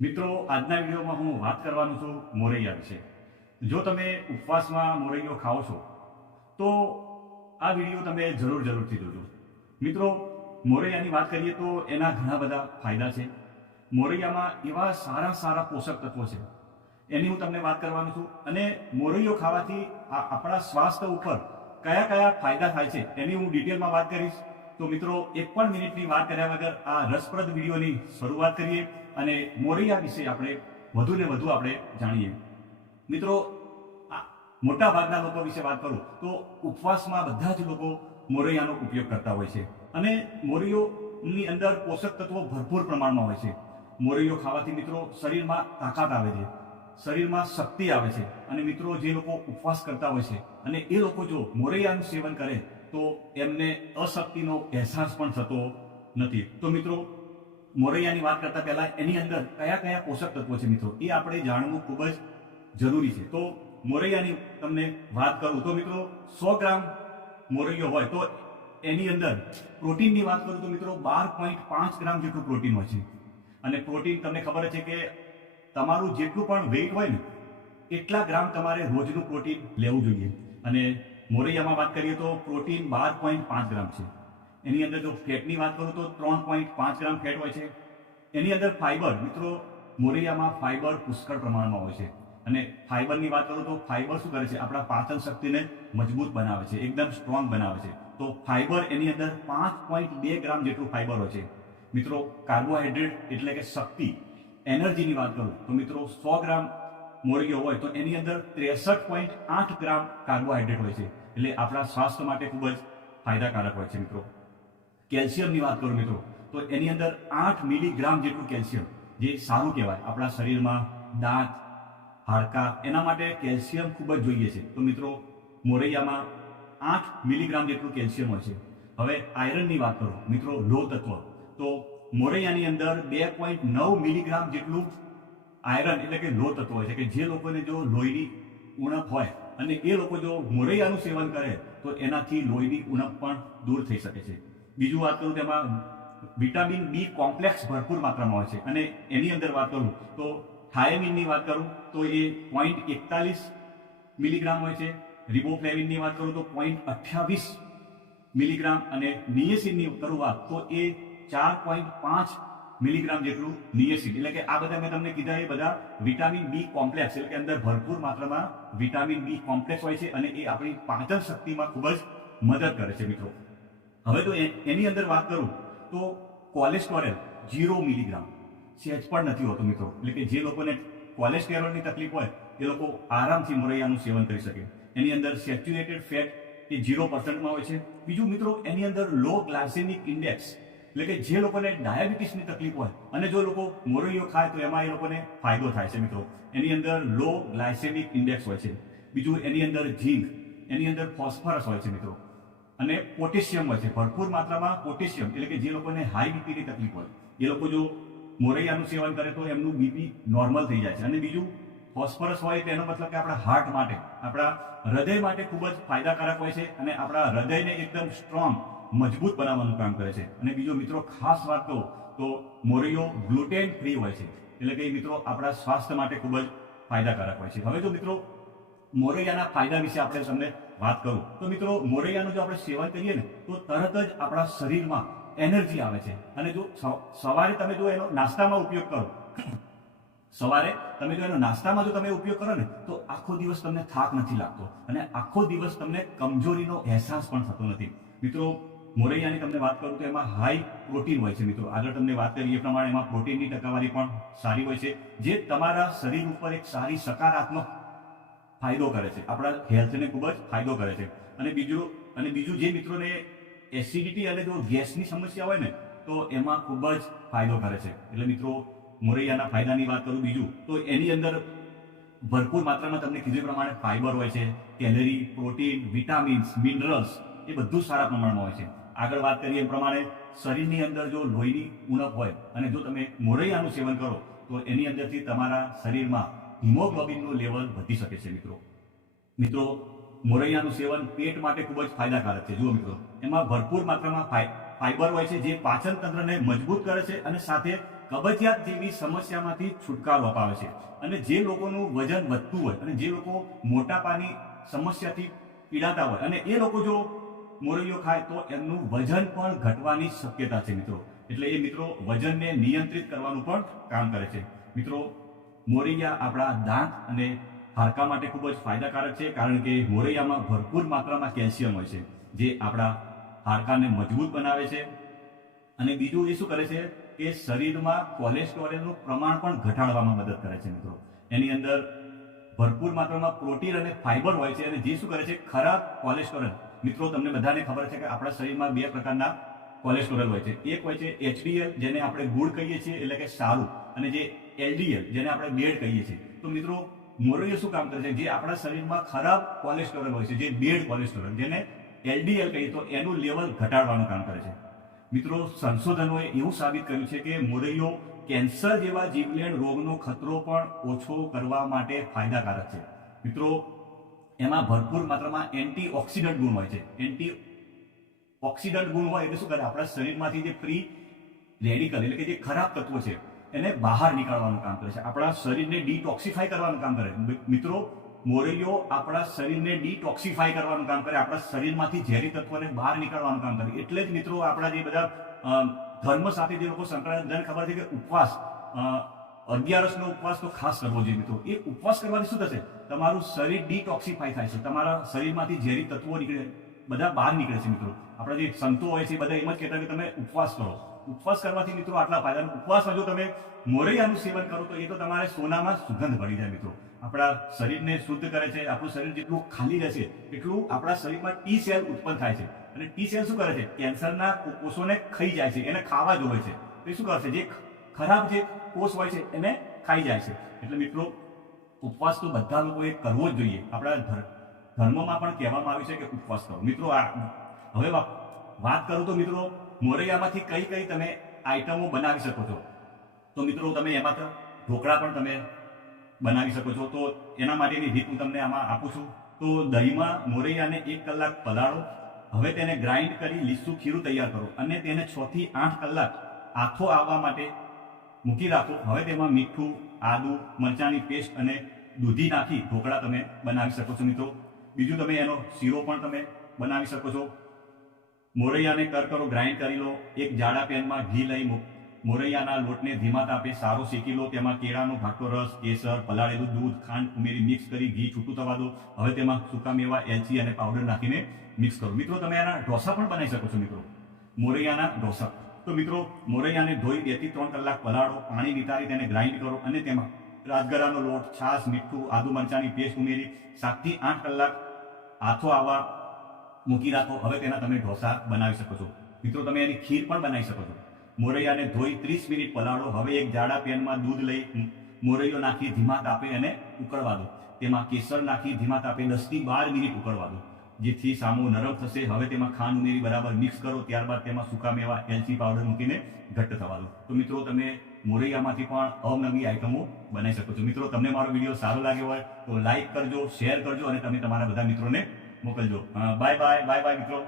મિત્રો, આજના વિડીયોમાં હું વાત કરવાનો છું મોરૈયા વિશે. જો તમે ઉપવાસમાં મોરૈયો ખાઓ છો તો આ વિડીયો તમે જરૂરથી જોજો. મિત્રો, મોરૈયાની વાત કરીએ તો એના ઘણા બધા ફાયદા છે. મોરૈયામાં એવા સારા પોષક તત્વો છે, એની હું તમને વાત કરવાનો છું. અને મોરૈયો ખાવાથી આપણા સ્વાસ્થ્ય ઉપર કયા ફાયદા થાય છે એની હું ડિટેલમાં વાત કરીશ. તો મિત્રો, 1 પણ મિનિટની વાત કર્યા વગર આ રસપ્રદ વિડીયોની શરૂઆત કરીએ અને મોરૈયા વિશે આપણે વધુને વધુ આપણે જાણીએ. મિત્રો, મોટા ભાગના લોકો વિશે વાત કરું તો ઉપવાસમાં બધા જ લોકો મોરૈયાનો ઉપયોગ કરતા હોય છે. અને મોરૈયોની અંદર પોષક તત્વો ભરપૂર પ્રમાણમાં હોય છે. મોરૈયો ખાવાથી મિત્રો શરીરમાં તાકાત આવે છે, શરીરમાં શક્તિ આવે છે. અને મિત્રો, જે લોકો ઉપવાસ કરતા હોય છે અને એ લોકો જો મોરૈયાનું સેવન કરે તો એમને અશક્તિનો અહેસાસ પણ થતો નથી. તો મિત્રો, મોરૈયાની વાત કરતા પહેલા એની અંદર કયા પોષક તત્વો છે મિત્રો, એ આપણે જાણવું ખૂબ જ જરૂરી છે. તો મોરૈયાની તમને વાત કરું તો મિત્રો, 100 ગ્રામ મોરૈયો હોય તો એની અંદર પ્રોટીનની વાત કરું તો મિત્રો 12.5 ગ્રામ જેટલું પ્રોટીન હોય છે. અને પ્રોટીન તમને ખબર છે કે તમારું જેટલું પણ વેઇટ હોય ને એટલા ગ્રામ તમારે રોજનું પ્રોટીન લેવું જોઈએ. અને મોરૈયામાં વાત કરીએ તો પ્રોટીન 12.5 ગ્રામ છે. એની અંદર જો ફેટની વાત કરું તો 3.5 ગ્રામ ફેટ હોય છે. એની અંદર ફાઈબર, મિત્રો, મોરૈયામાં ફાઈબર પુષ્કળ પ્રમાણમાં હોય છે. અને ફાઈબરની વાત કરું તો ફાઈબર શું કરે છે, આપણા પાચન શક્તિને મજબૂત બનાવે છે, એકદમ સ્ટ્રોંગ બનાવે છે. તો ફાઈબર એની અંદર 5.2 ગ્રામ જેટલું ફાઈબર હોય છે. મિત્રો, કાર્બોહાઈડ્રેટ એટલે કે શક્તિ, એનર્જીની વાત કરું તો મિત્રો 100 ગ્રામ મોરૈયો હોય તો એની અંદર 63.8 ગ્રામ કાર્બોહાઈડ્રેટ હોય છે. એટલે આપણા સ્વાસ્થ્ય માટે ખૂબ જ ફાયદાકારક હોય છે. મિત્રો, કેલ્શિયમની વાત કરું મિત્રો તો એની અંદર 8 મિલીગ્રામ જેટલું કેલ્શિયમ, જે સારું કહેવાય આપણા શરીરમાં દાંત, હાડકાં, એના માટે કેલ્શિયમ ખૂબ જ જોઈએ છે. તો મિત્રો, મોરૈયામાં 8 મિલીગ્રામ જેટલું કેલ્શિયમ હોય છે. હવે આયરનની વાત કરું મિત્રો, લોહ તત્વ, તો મોરૈયાની અંદર 2.9 મિલીગ્રામ જેટલું આયરન એટલે કે લોહ તત્વ હોય છે. કે જે લોકોને જો લોહીની ઉણપ હોય અને એ લોકો જો મોરૈયાનું સેવન કરે તો એનાથી લોહીની ઉણપ પણ દૂર થઈ શકે છે. બીજું વાત કરું તેમાં વિટામિન બી કોમ્પ્લેક્સ ભરપૂર માત્રામાં હોય છે. અને એની અંદર વાત કરું તો થાયામીનની વાત કરું તો એ 0.41 મિલીગ્રામ હોય છે. રિબોફ્લેવિનની વાત કરું તો 0.28 મિલીગ્રામ. અને નિએસિનની કરું વાત તો એ 4.5 મિલીગ્રામ જેટલું નિએસિન. એટલે કે આ બધા મેં તમને કીધા એ બધા વિટામિન બી કોમ્પ્લેક્સ, એટલે કે અંદર ભરપૂર માત્રામાં વિટામિન બી કોમ્પ્લેક્સ હોય છે. અને એ આપણી પાચન શક્તિમાં ખૂબ જ મદદ કરે છે. મિત્રો, હવે તો એની અંદર વાત કરું તો કોલેસ્ટેરોલ 0 મિલીગ્રામ, સહેજ પણ નથી હોતો મિત્રો. એટલે કે જે લોકોને કોલેસ્ટેરોલની તકલીફ હોય એ લોકો આરામથી મોરૈયાનું સેવન કરી શકે. એની અંદર સેચ્યુરેટેડ ફેટ એ 0% હોય છે. બીજું મિત્રો, એની અંદર લો ગ્લાયસેમિક ઇન્ડેક્સ, એટલે કે જે લોકોને ડાયાબિટીસની તકલીફ હોય અને જો લોકો મોરૈયો ખાય તો એમાં એ લોકોને ફાયદો થાય છે. મિત્રો, એની અંદર લો ગ્લાયસેમિક ઇન્ડેક્સ હોય છે. બીજું, એની અંદર ઝીંક, એની અંદર ફોસ્ફરસ હોય છે મિત્રો. અને પોટેશિયમ હોય છે, ભરપૂર માત્રામાં પોટેશિયમ. એટલે કે જે લોકોને હાઈ બીપીની તકલીફ હોય એ લોકો જો મોરૈયાનું સેવન કરે તો એમનું બીપી નોર્મલ થઈ જાય છે. અને બીજું, ફોસ્ફરસ હોય તેનો મતલબ કે આપણા હાર્ટ માટે, આપણા હૃદય માટે ખૂબ જ ફાયદાકારક હોય છે. અને આપણા હૃદયને એકદમ સ્ટ્રોંગ, મજબૂત બનાવવાનું કામ કરે છે. અને બીજો મિત્રો, ખાસ વાત કહું તો મોરૈયો ગ્લુટેન ફ્રી હોય છે. એટલે કે મિત્રો, આપણા સ્વાસ્થ્ય માટે ખૂબ જ ફાયદાકારક હોય છે. હવે જો મિત્રો, મોરૈયાના ફાયદા વિશે આપણે તમને વાત કરું તો મિત્રો, મોરૈયાનું જો આપણે સેવન કરીએ ને તો તરત જ આપણા શરીરમાં એનર્જી આવે છે. અને જો સવારે તમે જો એનો નાસ્તામાં ઉપયોગ કરો, સવારે તમે જો એનો નાસ્તામાં જો તમે ઉપયોગ કરો ને તો આખો દિવસ તમને થાક નથી લાગતો અને આખો દિવસ તમને કમજોરીનો અહેસાસ પણ થતો નથી. મિત્રો, મોરૈયાની તમને વાત કરું તો એમાં હાઈ પ્રોટીન હોય છે. મિત્રો, આગળ તમને વાત કરી એ પ્રમાણે એમાં પ્રોટીનની ટકાવારી પણ સારી હોય છે, જે તમારા શરીર ઉપર એક સારી સકારાત્મક ફાયદો કરે છે, આપણા હેલ્થને ખૂબ જ ફાયદો કરે છે. અને બીજું જે મિત્રોને એસિડિટી અને જો ગેસની સમસ્યા હોય ને તો એમાં ખૂબ જ ફાયદો કરે છે. એટલે મિત્રો, મોરૈયાના ફાયદાની વાત કરું બીજું તો એની અંદર ભરપૂર માત્રામાં તમને કીધું પ્રમાણે ફાઈબર હોય છે, કેલરી, પ્રોટીન, વિટામિન્સ, મિનરલ્સ એ બધું સારા પ્રમાણમાં હોય છે. આગળ વાત કરીએ એ પ્રમાણે શરીરની અંદર જો લોહીની ઉણપ હોય અને જો તમે મોરૈયાનું સેવન કરો તો એની અંદરથી તમારા શરીરમાં હિમોગ્લોબિનનું લેવલ વધી શકે છે. મિત્રો, મોરૈયાનું સેવન પેટ માટે ખૂબ જ ફાયદાકારક છે. જુઓ મિત્રો, એમાં ભરપૂર માત્રામાં ફાઈબર હોય છે, જે પાચન તંત્રને મજબૂત કરે છે અને સાથે કબજિયાત જેવી સમસ્યામાંથી છુટકારો અપાવે છે. અને જે લોકોનું વજન વધતું હોય અને જે લોકો મોટાપાની સમસ્યાથી પીડાતા હોય અને એ લોકો જો મોરૈયો ખાય તો એમનું વજન પણ ઘટવાની શક્યતા છે મિત્રો. એટલે એ મિત્રો વજનને નિયંત્રિત કરવાનું પણ કામ કરે છે. મિત્રો મોરૈયા આપણા દાંત અને હાડકા માટે ખૂબ જ ફાયદાકારક છે, કારણ કે મોરૈયામાં ભરપૂર માત્રામાં કેલ્શિયમ હોય છે, જે આપણા હાડકાને મજબૂત બનાવે છે. અને બીજું એ શું કરે છે કે શરીરમાં કોલેસ્ટ્રોલનું પ્રમાણ પણ ઘટાડવામાં મદદ કરે છે મિત્રો. એની અંદર ભરપૂર માત્રામાં પ્રોટીન અને ફાઇબર હોય છે, અને જે શું કરે છે ખરાબ કોલેસ્ટ્રોલ. મિત્રો તમને બધાને ખબર છે કે આપણા શરીરમાં બે પ્રકારના કોલેસ્ટ્રોલ હોય છે. એક હોય છે HDL, જેને આપણે ગુડ કહીએ છીએ એટલે કે સારું, અને જે LDL જેને આપણે બેડ કહીએ છીએ. તો મિત્રો મોરૈયો શું કામ કરે છે, જે આપણા શરીરમાં ખરાબ કોલેસ્ટ્રોલ હોય છે, જે બેડ કોલેસ્ટ્રોલ જેને LDL કહીએ, તો એનું લેવલ ઘટાડવાનું કામ કરે છે. મિત્રો સંશોધનોએ એવું સાબિત કર્યું છે કે મોરૈયો કેન્સર જેવા જીવલેણ રોગનો ખતરો પણ ઓછો કરવા માટે ફાયદાકારક છે. મિત્રો એમાં ભરપૂર માત્રામાં એન્ટીઓક્સિડન્ટ ગુણ હોય છે. એન્ટીઓક્સિડન્ટ ગુણ હોય એટલે શું કરે, આપણા શરીરમાંથી જે ફ્રી રેડિકલ એટલે કે જે ખરાબ તત્વો છે એને બહાર નીકાળવાનું કામ કરે છે, આપણા શરીરને ડિટોક્સિફાઈ કરવાનું કામ કરે. મિત્રો મોરૈયો આપણા શરીરને ડિટોક્સિફાઈ કરવાનું કામ કરે, આપણા શરીરમાંથી ઝેરી તત્વોને બહાર નીકાળવાનું કામ કરે. એટલે જ મિત્રો આપણા જે બધા ધર્મ સાથે જે લોકો સંકળાયેલા બધાને ખબર છે કે ઉપવાસ, 11નો ઉપવાસ તો ખાસ કરવો જોઈએ મિત્રો. એ ઉપવાસ કરવાથી શું થશે, તમારું શરીર ડિટોક્સિફાઈ થાય છે, તમારા શરીરમાંથી ઝેરી તત્વો નીકળે, બધા બહાર નીકળે છે મિત્રો. આપણા જે સંતો હોય છે બધા એમ જ કહેતા કે તમે ઉપવાસ કરો. ઉપવાસ કરવાથી મિત્રો આટલા ફાયદા. ઉપવાસમાં જો તમે મોરૈયાનું સેવન કરો તો એ તો તમારે સોનામાં સુગંધ ભળી જાય મિત્રો. આપણા શરીરને શુદ્ધ કરે છે. આપણું શરીર જેટલું ખાલી રહેશે એટલું આપણા શરીરમાં ટી સેલ ઉત્પન્ન થાય છે, અને ટી સેલ શું કરે છે, કેન્સરના કોષોને ખાઈ જાય છે, એને ખાવા જ હોય છે. તો શું કરશે, જે ખરાબ જે કોષ હોય છે એને ખાઈ જાય છે. એટલે મિત્રો ઉપવાસ તો બધા લોકોએ કરવો જ જોઈએ. આપણા ધર્મમાં પણ કહેવામાં આવ્યું છે કે ઉપવાસ કરો. મિત્રો હવે વાત કરું તો મિત્રો મોરૈયામાંથી કઈ કઈ તમે આઈટમો બનાવી શકો છો. તો મિત્રો તમે એમાં તો ઢોકળા પણ તમે બનાવી શકો છો. તો એના માટેની રીત હું તમને આમાં આપું છું. તો દહીંમાં મોરૈયાને 1 કલાક પલાળો. હવે તેને ગ્રાઇન્ડ કરી લીસું ખીરું તૈયાર કરો અને તેને 6 થી 8 કલાક આથો આવવા માટે મૂકી રાખો. હવે તેમાં મીઠું, આદુ, મરચાંની પેસ્ટ અને દૂધી નાખી ઢોકળા તમે બનાવી શકો છો મિત્રો. બીજું તમે એનો શીરો પણ તમે બનાવી શકો છો. મોરૈયાને કરો, ગ્રાઇન્ડ કરી લો. એક જાડા પેનમાં ઘી લઈ મોરૈયાના લોટને ધીમા તાપે સારો શેકી લો. તેમાં કેળાનો ઘાટો રસ, કેસર, પલાળેલું દૂધ, ખાંડ ઉમેરી મિક્સ કરી ઘી છૂટું થવા દો. હવે તેમાં સૂકા મેવા, એલચી અને પાવડર નાખીને મિક્સ કરો. મિત્રો તમે એના ઢોસા પણ બનાવી શકો છો મિત્રો, મોરૈયાના ઢોસા. તો મિત્રો મોરૈયાને ધોઈ 2 થી 3 કલાક પલાળો, પાણી નિતારી તેને ગ્રાઇન્ડ કરો અને તેમાં રાજગરાનો લોટ, છાશ, મીઠું, આદુ મરચાંની પેસ્ટ ઉમેરી 7 થી 8 કલાક આથો આવવા મૂકી રાખો. હવે તેના તમે ઢોસા બનાવી શકો છો. મિત્રો તમે એની ખીર પણ બનાવી શકો છો. મોરૈયાને ધોઈ 30 મિનિટ પલાળો. હવે એક જાડા પેનમાં દૂધ લઈ મોરૈયો નાખી ધીમા તાપે અને ઉકળવા દો. તેમાં કેસર નાખી ધીમા તાપે 10 થી 12 મિનિટ ઉકળવા દો, જેથી સામો નરમ થશે. હવે તેમાં ખાંડ ઉમેરી બરાબર મિક્સ કરો. ત્યારબાદ તેમાં સૂકા મેવા, એલચી પાવડર મૂકીને ઘટ્ટ થવા દો. તો મિત્રો તમે મોરૈયામાંથી પણ અવનવી આઈટમો બનાવી શકો છો. મિત્રો તમને મારો વિડીયો સારો લાગ્યો હોય તો લાઈક કરજો, શેર કરજો અને તમે તમારા બધા મિત્રોને મોકલજો. બાય બાય મિત્રો.